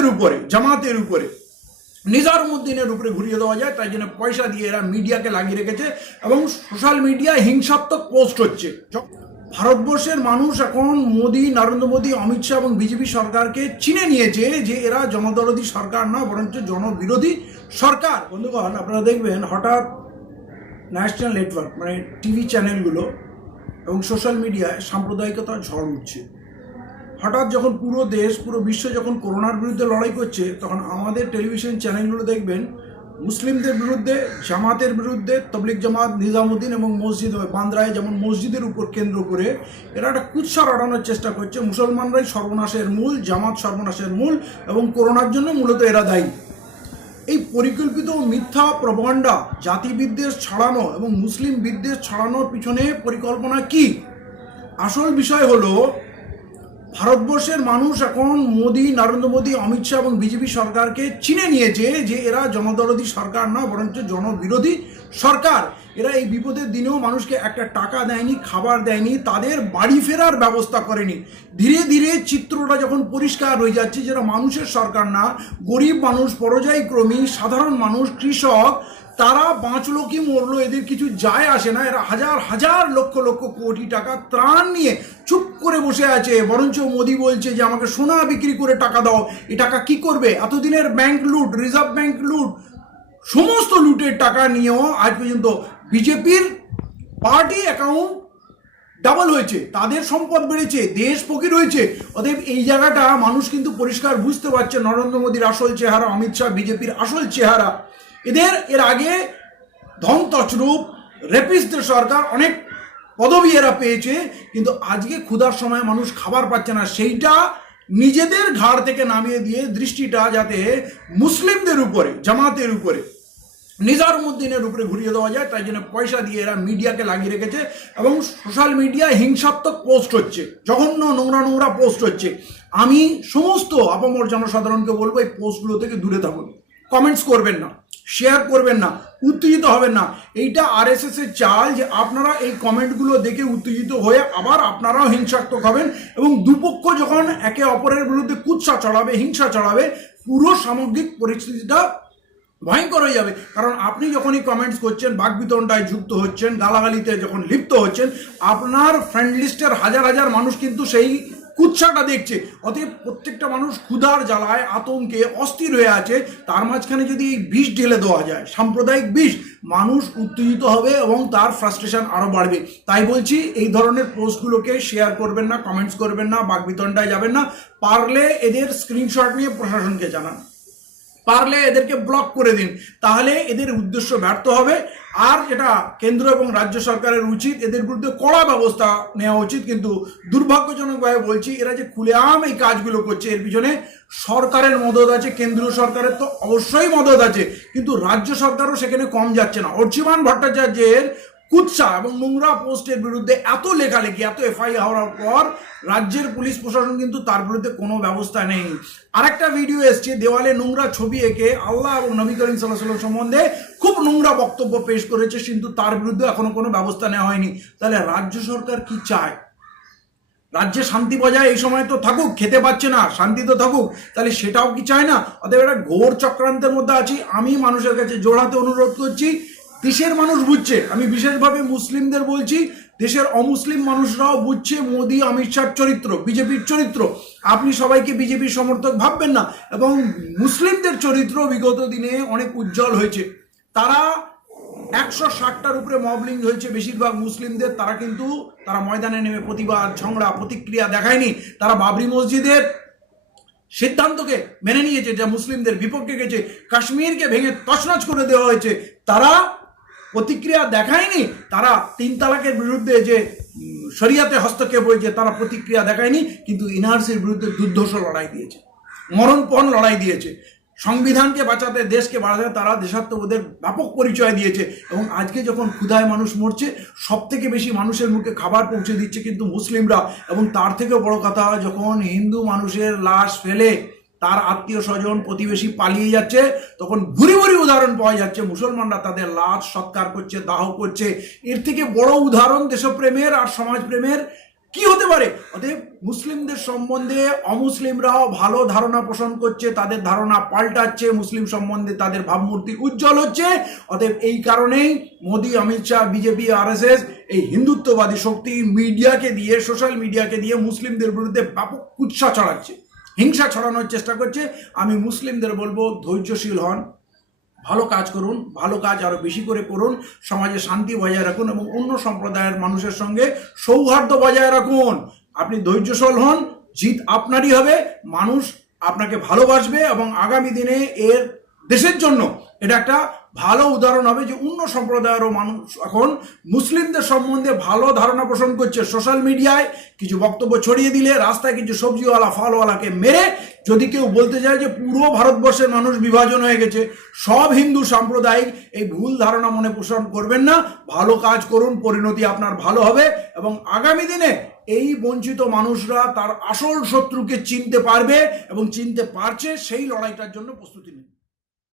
মুসলিমদের উপরে, জামাতের উপরে, নিজামুদ্দিনের উপরে ঘুরিয়ে দেওয়া যায়, তাই জন্য পয়সা দিয়ে এরা মিডিয়াকে লাগিয়ে রেখেছে এবং সোশ্যাল মিডিয়ায় হিংসাত্মক পোস্ট হচ্ছে। ভারতবর্ষের মানুষ এখন মোদী, নরেন্দ্র মোদী, অমিত শাহ এবং বিজেপি সরকারকে চিনে নিয়েছে যে এরা জনদরদী সরকার না, বরঞ্চ জনবিরোধী সরকার। বন্ধুগণ, আপনারা দেখবেন হঠাৎ ন্যাশনাল নেটওয়ার্ক মানে টিভি চ্যানেলগুলো এবং সোশ্যাল মিডিয়ায় সাম্প্রদায়িকতার ঝড় উঠছে। হঠাৎ যখন পুরো দেশ, পুরো বিশ্ব যখন করোনার বিরুদ্ধে লড়াই করছে, তখন আমাদের টেলিভিশন চ্যানেলগুলো দেখবেন মুসলিমদের বিরুদ্ধে, জামাতের বিরুদ্ধে, তবলিগ জামাত, নিজামুদ্দিন এবং মসজিদ, বান্দ্রায় যেমন মসজিদের উপর কেন্দ্র করে এরা একটা কুৎসা রটানোর চেষ্টা করছে। মুসলমানরাই সর্বনাশের মূল, জামাত সর্বনাশের মূল এবং করোনার জন্য মূলত এরা দায়ী। এই পরিকল্পিত মিথ্যা প্রপাগান্ডা, জাতি বিদ্বেষ ছড়ানো এবং মুসলিম বিদ্বেষ ছড়ানোর পিছনে পরিকল্পনা কি? আসল বিষয় হলো ভারতবর্ষের মানুষ এখন মোদী, নরেন্দ্র মোদী, অমিত শাহ এবং বিজেপি সরকারকে চিনে নিয়েছে যে এরা জনদরদী সরকার না, বরঞ্চ জনবিরোধী সরকার। এরা এই বিপদের দিনেও মানুষকে একটা টাকা দেয়নি, খাবার দেয়নি, তাদের বাড়ি ফেরার ব্যবস্থা করেনি। ধীরে ধীরে চিত্রটা যখন পরিষ্কার হয়ে যাচ্ছে যেটা মানুষের সরকার না, গরিব মানুষ, পর্যায়ক্রমী সাধারণ মানুষ, কৃষক, তারা বাঁচলো কি মরলো এদের কিছু যায় আসে না। এরা হাজার হাজার লক্ষ লক্ষ কোটি টাকা ত্রাণ নিয়ে চুপ করে বসে আছে। বরঞ্চ মোদি বলছে যে আমাকে সোনা বিক্রি করে টাকা দাও। এই টাকা কি করবে? এতদিনের ব্যাংক লুট, রিজার্ভ ব্যাংক লুট, সমস্ত লুটের টাকা নিয়েও আজ পর্যন্ত বিজেপির পার্টি অ্যাকাউন্ট ডাবল হয়েছে, তাদের সম্পদ বেড়েছে, দেশ ফকির হয়েছে। অতএব এই জায়গাটা মানুষ কিন্তু পরিষ্কার বুঝতে পারছে নরেন্দ্র মোদীর আসল চেহারা, অমিত শাহ বিজেপির আসল চেহারা। এর আগে ধন তছরূপ রেপিস্টদের সরকার অনেক পদবি এরা পেয়েছে, কিন্তু আজকে ক্ষুধার সময় মানুষ খাবার পাচ্ছে না। সেইটা নিজেদের ঘাড় থেকে নামিয়ে দিয়ে দৃষ্টিটা যাতে মুসলিমদের উপরে, জামাতের উপরে, নিজামুদ্দিনের উপরে ঘুরিয়ে দেওয়া যায়, তাই জন্য পয়সা দিয়ে এরা মিডিয়াকে লাগিয়ে রেখেছে এবং সোশ্যাল মিডিয়ায় হিংসাত্মক পোস্ট হচ্ছে, জঘন্য নোংরা নোংরা পোস্ট হচ্ছে। আমি সমস্ত আপামর জনসাধারণকে বলবো এই পোস্টগুলো থেকে দূরে থাকুন, কমেন্টস করবেন না, শেয়ার করবেন না, উত্তেজিত হবেন না। এইটা আরএসএস এর চাল যে আপনারা এই কমেন্টগুলো দেখে উত্তেজিত হয়ে আবার আপনারাও হিংসাত্মক হবেন এবং দুপক্ষ যখন একে অপরের বিরুদ্ধে কুৎসা চড়াবে, হিংসা চড়াবে, পুরো সামগ্রিক পরিস্থিতিটা ভয়ঙ্কর হয়ে যাবে। কারণ আপনি যখনই কমেন্টস করছেন, বাকবিতণ্ডায় যুক্ত হচ্ছেন, গালাগালিতে যখন লিপ্ত হচ্ছেন, আপনার ফ্রেন্ড লিস্টের হাজার হাজার মানুষ কিন্তু সেই কুৎসাটা দেখছে। অতএব প্রত্যেকটা মানুষ ক্ষুধার জ্বালায়, আতঙ্কে অস্থির হয়ে আছে। তার মাঝখানে যদি এই বিষ ঢেলে দেওয়া যায়, সাম্প্রদায়িক বিষ, মানুষ উত্তেজিত হবে এবং তার ফ্রাস্ট্রেশন আরও বাড়বে। তাই বলছি এই ধরনের পোস্টগুলোকে শেয়ার করবেন না, কমেন্টস করবেন না, বাকবিতণ্ডায় যাবেন না। পারলে এদের স্ক্রিনশট নিয়ে প্রশাসনকে জানান, পারলে এদেরকে ব্লক করে দিন, তাহলে এদের উদ্দেশ্য ব্যর্থ হবে। আর যেটা কেন্দ্র এবং রাজ্য সরকারের উচিত, এদের বিরুদ্ধে কড়া ব্যবস্থা নেওয়া উচিত। কিন্তু দুর্ভাগ্যজনকভাবে বলছি, এরা যে খুলেআম এই কাজগুলো করছে, এর পিছনে সরকারের মদত আছে, কেন্দ্রীয় সরকারের তো অবশ্যই মদত আছে, কিন্তু রাজ্য সরকারও সেখানে কম যাচ্ছে না। অর্চিমান ভট্টাচার্যের কুৎসা এবং নোংরা পোস্টের বিরুদ্ধে এত লেখালেখি, এত এফআইআর হওয়ার পর রাজ্যের পুলিশ প্রশাসন কিন্তু তার বিরুদ্ধে কোনো ব্যবস্থা নেই। আরেকটা ভিডিও এসছে, দেওয়ালে নোংরা ছবি এঁকে আল্লাহ এবং নবী করিম সাল্লাল্লাহু আলাইহি ওয়াসাল্লাম সম্বন্ধে খুব নোংরা বক্তব্য পেশ করেছে, কিন্তু তার বিরুদ্ধে এখনো কোনো ব্যবস্থা নেওয়া হয়নি। তাহলে রাজ্য সরকার কি চায়? রাজ্যে শান্তি বজায় এই সময় তো থাকুক, খেতে পাচ্ছে না, শান্তি তো থাকুক, তাহলে সেটাও কি চায় না? অতএব একটা ঘোর চক্রান্তের মধ্যে আছি। আমি মানুষের কাছে জোড়াতে অনুরোধ করছি, দেশের মানুষ বুঝছে, আমি বিশেষভাবে মুসলিমদের বলছি, দেশের অমুসলিম মানুষরাও বুঝছে মোদী, অমিত শাহর চরিত্র, বিজেপির চরিত্র। আপনি সবাইকে বিজেপির সমর্থক ভাববেন না। এবং মুসলিমদের চরিত্র বিগত দিনে অনেক উজ্জ্বল হয়েছে। তারা 160টার উপরে মবলিং হয়েছে বেশিরভাগ মুসলিমদের, তারা ময়দানে নেমে প্রতিবাদ, ঝগড়া, প্রতিক্রিয়া দেখায়নি। তারা বাবরি মসজিদের সিদ্ধান্তকে মেনে নিয়েছে, যা মুসলিমদের বিপক্ষে গেছে। কাশ্মীরকে ভেঙে তছনছ করে দেওয়া হয়েছে, তারা প্রতিক্রিয়া দেখায়নি। তারা 3 তালাকের বিরুদ্ধে যে শরিয়াতে হস্তক্ষেপ হয়েছে, তারা প্রতিক্রিয়া দেখায়নি। কিন্তু এনআরসির বিরুদ্ধে দুর্ধর্ষ লড়াই দিয়েছে, মরণপণ লড়াই দিয়েছে। সংবিধানকে বাঁচাতে, দেশকে বাঁচাতে তারা দেশাত্মবোধের ব্যাপক পরিচয় দিয়েছে। এবং আজকে যখন ক্ষুধায় মানুষ মরছে, সব থেকে বেশি মানুষের মুখে খাবার পৌঁছে দিচ্ছে কিন্তু মুসলিমরা। এবং তার থেকেও বড় কথা, যখন হিন্দু মানুষের লাশ ফেলে তার আত্মীয় স্বজন, প্রতিবেশী পালিয়ে যাচ্ছে, তখন ভুরি ভুরি উদাহরণ পাওয়া যাচ্ছে মুসলমানরা তাদের লাশ সৎকার করছে, দাহ করছে। এর থেকে বড় উদাহরণ দেশপ্রেমের আর সমাজপ্রেমের কি হতে পারে? অতএব মুসলিমদের সম্বন্ধে অমুসলিমরাও ভালো ধারণা পোষণ করছে, তাদের ধারণা পাল্টাচ্ছে, মুসলিম সম্বন্ধে তাদের ভাবমূর্তি উজ্জ্বল হচ্ছে। অতএব এই কারণেই মোদী, অমিত শাহ, বিজেপি, আরএসএস এই হিন্দুত্ববাদী শক্তি মিডিয়াকে দিয়ে, সোশ্যাল মিডিয়াকে দিয়ে মুসলিমদের বিরুদ্ধে ব্যাপক কুৎসা ছড়াচ্ছে, হিংসা ছড়ানোর চেষ্টা করছে। আমি মুসলিমদের বলবো ধৈর্যশীল হন, ভালো কাজ করুন, ভালো কাজ আরো বেশি করে করুন, সমাজে শান্তি বজায় রাখুন এবং অন্য সম্প্রদায়ের মানুষের সঙ্গে সৌহার্দ্য বজায় রাখুন। আপনি ধৈর্যশীল হন, জিত আপনারই হবে, মানুষ আপনাকে ভালোবাসবে এবং আগামী দিনে এর দেশের জন্য এটা একটা ভালো উদাহরণ হবে যে অন্য সম্প্রদায়েরও মানুষ এখন মুসলিমদের সম্বন্ধে ভালো ধারণা পোষণ করছে। সোশ্যাল মিডিয়ায় কিছু বক্তব্য ছড়িয়ে দিলে, রাস্তায় কিছু সবজিওয়ালা ফলওয়ালাকে মেরে যদি কেউ বলতে যায় যে পুরো ভারতবর্ষের মানুষ বিভাজন হয়ে গেছে, সব হিন্দু সাম্প্রদায়িক, এই ভুল ধারণা মনে পোষণ করবেন না। ভালো কাজ করুন, পরিণতি আপনার ভালো হবে এবং আগামী দিনে এই বঞ্চিত মানুষরা তার আসল শত্রুকে চিনতে পারবে এবং চিনতে পারছে, সেই লড়াইটার জন্য প্রস্তুতি নিন।